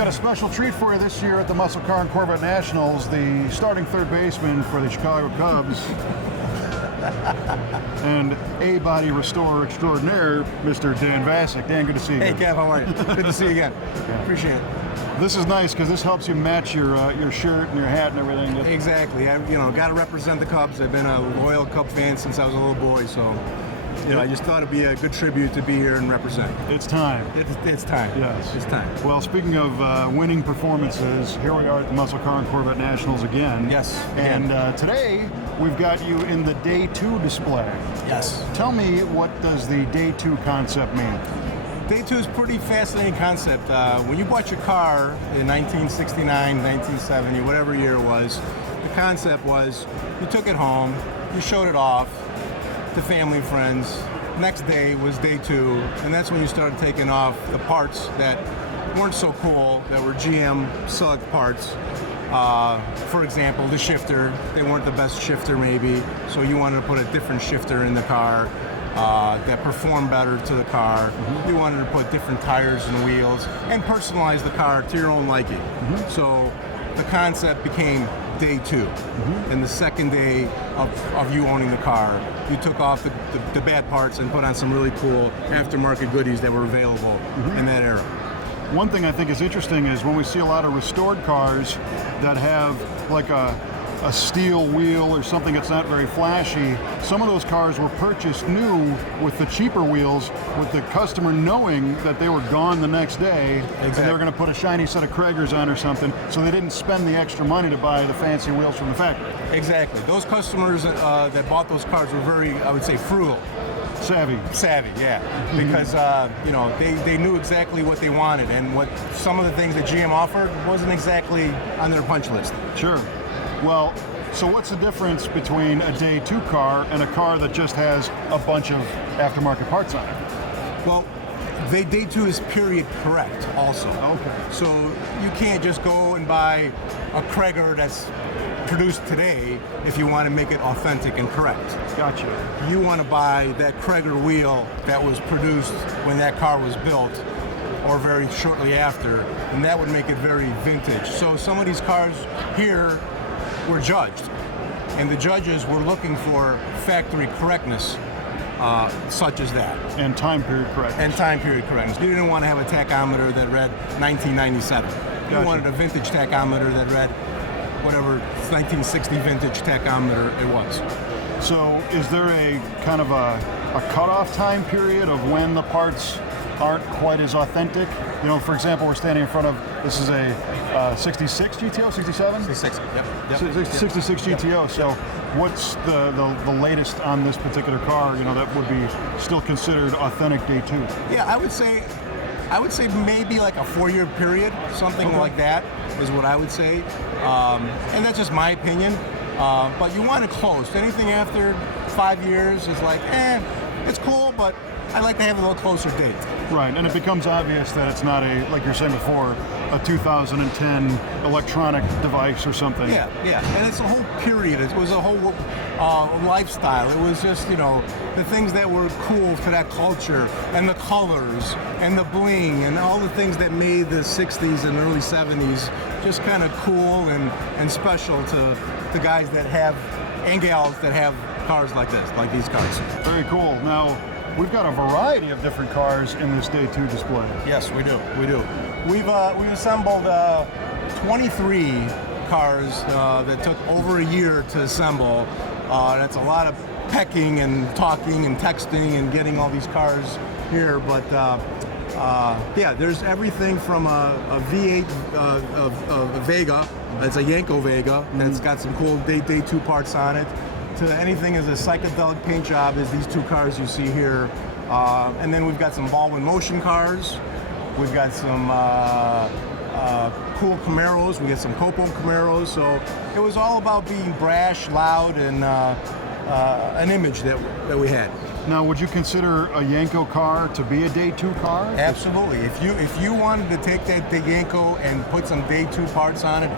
got a special treat for you this year at the Muscle Car and Corvette Nationals. The starting third baseman for the Chicago Cubs and A-body restorer extraordinaire, Mr. Dan Vasic. Dan, good to see you. Hey, Kev, how are you? Good to see you again. Yeah. Appreciate it. This is nice because this helps you match your shirt and your hat and everything. Exactly. I got to represent the Cubs. I've been a loyal Cub fan since I was a little boy, so I just thought it'd be a good tribute to be here and represent. It's time. It's time. Yes. It's time. Well, speaking of winning performances, here we are at the Muscle Car and Corvette Nationals again. Yes. And today, we've got you in the Day 2 display. Yes. Tell me, what does the Day 2 concept mean? Day 2 is a pretty fascinating concept. When you bought your car in 1969, 1970, whatever year it was, the concept was you took it home, you showed it off to family and friends. Next day was Day 2, and that's when you started taking off the parts that weren't so cool, that were GM select parts. For example, the shifter, they weren't the best shifter maybe, so you wanted to put a different shifter in the car that performed better to the car. You wanted to put different tires and wheels and personalize the car to your own liking. So the concept became Day 2. And the second day of you owning the car, you took off the bad parts and put on some really cool aftermarket goodies that were available in that era. One thing I think is interesting is when we see a lot of restored cars that have like a steel wheel or something that's not very flashy, some of those cars were purchased new with the cheaper wheels, with the customer knowing that they were gone the next day. Exactly. And they were going to put a shiny set of Kragers on or something, so they didn't spend the extra money to buy the fancy wheels from the factory. Exactly. Those customers that bought those cars were very, I would say, frugal. Savvy, yeah. Because they knew exactly what they wanted, and what some of the things that GM offered wasn't exactly on their punch list. Sure. Well, so what's the difference between a Day 2 car and a car that just has a bunch of aftermarket parts on it? Well, Day 2 is period correct also. Okay. So you can't just go and buy a Krager that's produced today if you want to make it authentic and correct. Gotcha. You want to buy that Krager wheel that was produced when that car was built, or very shortly after, and that would make it very vintage. So some of these cars here were judged, and the judges were looking for factory correctness, such as that. And time period correctness. You didn't want to have a tachometer that read 1997. You Gotcha. wanted a vintage tachometer that read whatever 1960 vintage tachometer it was. So is there a kind of a cutoff time period of when the parts aren't quite as authentic? You know, for example, we're standing in front of, this is a 66 GTO, 67? 66, yep. 66 GTO, so what's the latest on this particular car, that would be still considered authentic Day 2? Yeah, I would say maybe like a 4-year period, something like that is what I would say. And that's just my opinion. But you want it close. Anything after 5 years is like, it's cool, but I like to have a little closer date. Right, and it becomes obvious that it's not like you're saying before, a 2010 electronic device or something. Yeah, and it's a whole period. It was a whole lifestyle. It was just, the things that were cool to that culture, and the colors, and the bling, and all the things that made the 60s and early 70s just kind of cool and special to the guys that have, and gals that have cars like this, like these cars. Very cool. Now, we've got a variety of different cars in this Day 2 display. Yes, we do. We've assembled 23 cars that took over a year to assemble. That's a lot of pecking and talking and texting and getting all these cars here. But there's everything from a V8 a Vega. That's a Yanko Vega. That's got some cool Day 2 parts on it, to anything as a psychedelic paint job as these two cars you see here. And then we've got some Baldwin Motion cars. We've got some cool Camaros. We got some Copo Camaros. So it was all about being brash, loud, and an image that we had. Now, would you consider a Yanko car to be a Day 2 car? Absolutely. If you wanted to take that Yanko and put some Day 2 parts on it,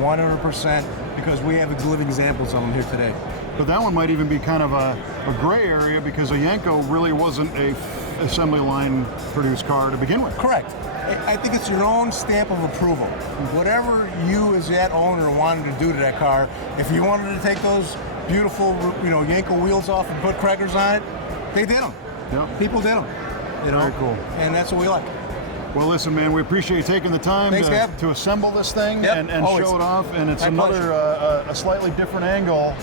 100%, because we have living examples of them here today. But that one might even be kind of a gray area, because a Yanko really wasn't a assembly line produced car to begin with. Correct. I think it's your own stamp of approval. Whatever you as that owner wanted to do to that car, if you wanted to take those beautiful, yank the wheels off and put crackers on it, they did them. Yep. People did them. Very cool. And that's what we like. Well, listen, man, we appreciate you taking the time to assemble this thing and show it off. And it's another a slightly different angle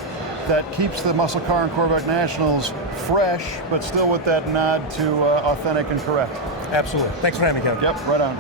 that keeps the Muscle Car and Corvette Nationals fresh, but still with that nod to authentic and correct. Absolutely. Thanks for having me, Kevin. Yep, right on.